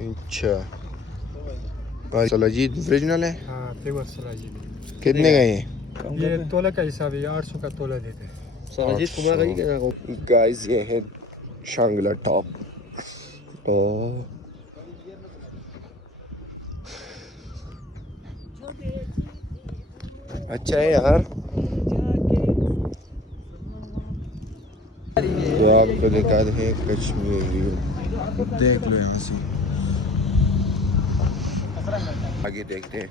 अच्छा और सलाजीद ओरिजिनल है? हाँ प्योर सलाजीद। कितने का ये तोला का हिसाब है, 800 का तोला देते हैं। गाइस ये है शांगला टॉप। तो अच्छा है यार। तो आपको दिखाते हैं कश्मीर व्यू, देख लो यहाँ से। आगे देखते हैं।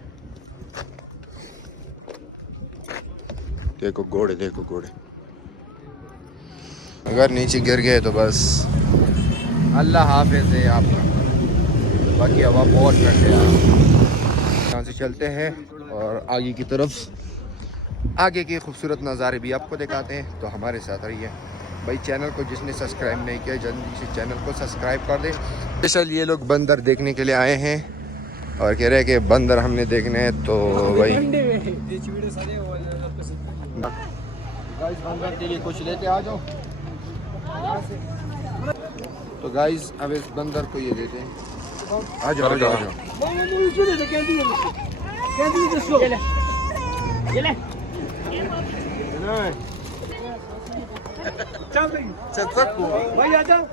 देखो घोड़े, देखो घोड़े। अगर नीचे गिर गए तो बस अल्लाह हाफिज़ है आपका। बाकी हवा बहुत ठंड है। यहाँ से चलते हैं और आगे की तरफ आगे के खूबसूरत नज़ारे भी आपको दिखाते हैं। तो हमारे साथ रहिए भाई। चैनल को जिसने सब्सक्राइब नहीं किया जल्दी से चैनल को सब्सक्राइब कर दें। स्पेशल ये लोग बंदर देखने के लिए आए हैं और कह रहे हैं कि बंदर हमने देखने हैं। तो भाई बंदर के लिए कुछ लेते आ जाओ। तो गाइस अब इस बंदर को ये देते हैं। आ जाओ आ जाओ आ जाओ। भाई आ जाओ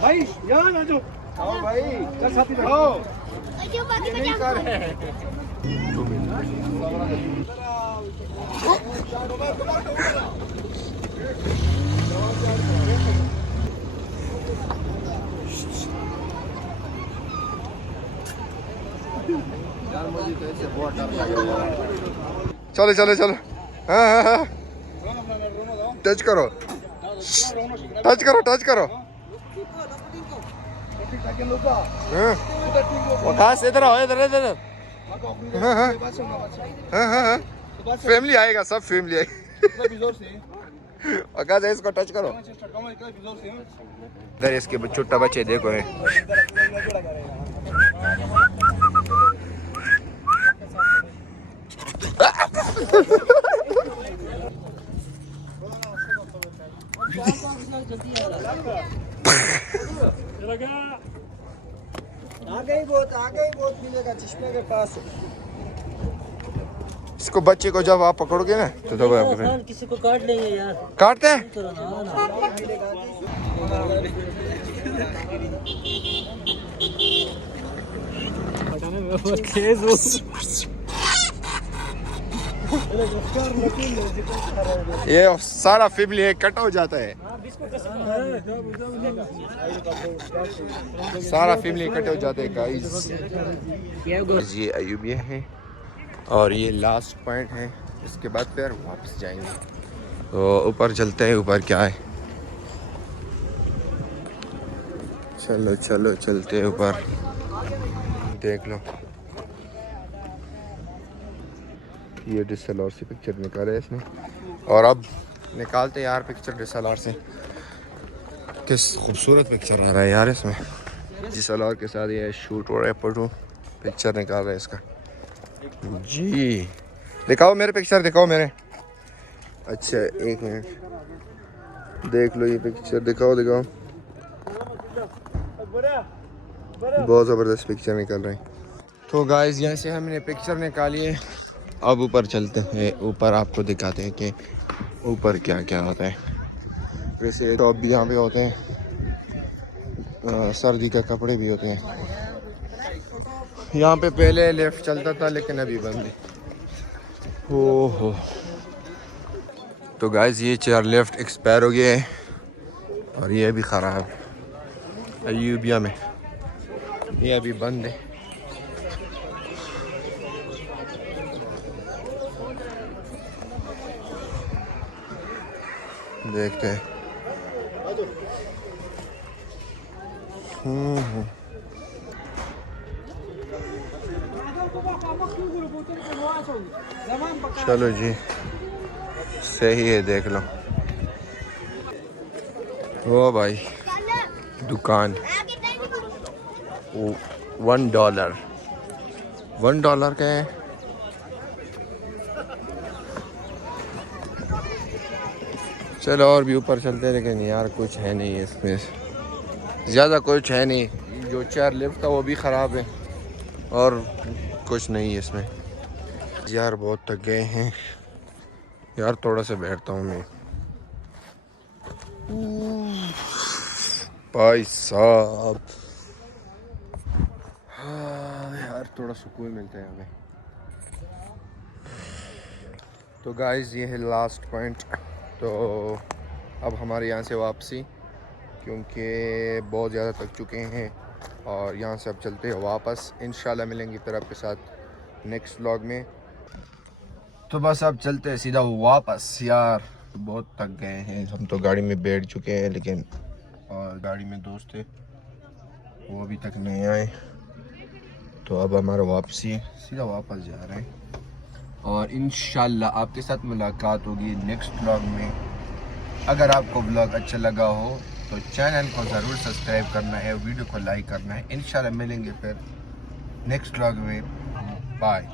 भाई, यहाँ आ जाओ। आओ भाई, चल साथी आओ। नहीं कर रहे हैं। चलो चलो चलो। हाँ हाँ हाँ, टच करो टच करो टच करो। खास इधर आओ, इधर इधर। हाँ हाँ हाँ हाँ, फैमिली आएगा, सब फैमिली आएगी। आकाश इसको टच करो। इधर इसके छोटा बच्चे देखो है। आगे ही बहुत मिलेगा चश्मे के पास। इसको बच्चे को जब आप पकड़ोगे ना तो किसी को काट लेंगे यार। काटते हैं। ये सारा फैमिली है, कट हो जाता है। सारा फैमिली कट हो जाता है गाइस। ये अयूबिया है और ये लास्ट पॉइंट है। इसके बाद फिर वापस जाएंगे। तो ऊपर चलते हैं। ऊपर क्या है? चलो चलो चलते हैं ऊपर। देख लो ये DSLR से पिक्चर निकाले इसने। और अब निकालते यार पिक्चर DSLR से। किस खूबसूरत पिक्चर आ रहा है यार इसमें। DSLR के साथ ये शूट हो रहा है, फोटो पिक्चर निकाल रहा है इसका। जी दिखाओ मेरे पिक्चर, दिखाओ मेरे। अच्छा एक मिनट, देख लो ये पिक्चर, दिखाओ दिखाओ। बहुत ज़बरदस्त पिक्चर निकल रही है। तो गाइस यहाँ से हमने पिक्चर निकाली है। अब ऊपर चलते हैं। ऊपर आपको दिखाते हैं कि ऊपर क्या क्या होता है। वैसे टॉप भी यहाँ पे होते हैं, सर्दी का कपड़े भी होते हैं। यहाँ पे पहले लिफ्ट चलता था लेकिन अभी बंद है। हो तो गाइस ये 4 लिफ्ट एक्सपायर हो गए हैं और ये भी ख़राब है अयूबिया में। ये अभी बंद है। देखते हैं। चलो जी सही है, देख लो। ओ भाई दुकान $1 का है। चलो और भी ऊपर चलते हैं, लेकिन यार कुछ है नहीं इसमें, ज़्यादा कुछ है नहीं। जो चेयर लिफ्ट था वो भी ख़राब है और कुछ नहीं है इसमें। यार बहुत थक गए हैं यार, थोड़ा सा बैठता हूँ मैं। भाई साहब हाँ यार थोड़ा सुकून मिलता है हमें। तो गाइस ये है लास्ट पॉइंट। तो अब हमारे यहाँ से वापसी, क्योंकि बहुत ज़्यादा थक चुके हैं और यहाँ से अब चलते हैं वापस। इंशाल्लाह मिलेंगे फिर आपके साथ नेक्स्ट व्लॉग में। तो बस अब चलते हैं सीधा वापस। यार बहुत थक गए हैं हम, तो गाड़ी में बैठ चुके हैं, लेकिन और गाड़ी में दोस्त थे वो अभी तक नहीं आए। तो अब हमारा वापसी, सीधा वापस जा रहे हैं और इंशाल्लाह आपके साथ मुलाकात होगी नेक्स्ट व्लॉग में। अगर आपको व्लॉग अच्छा लगा हो तो चैनल को ज़रूर सब्सक्राइब करना है, वीडियो को लाइक करना है। इंशाल्लाह मिलेंगे फिर नेक्स्ट व्लॉग में। बाय।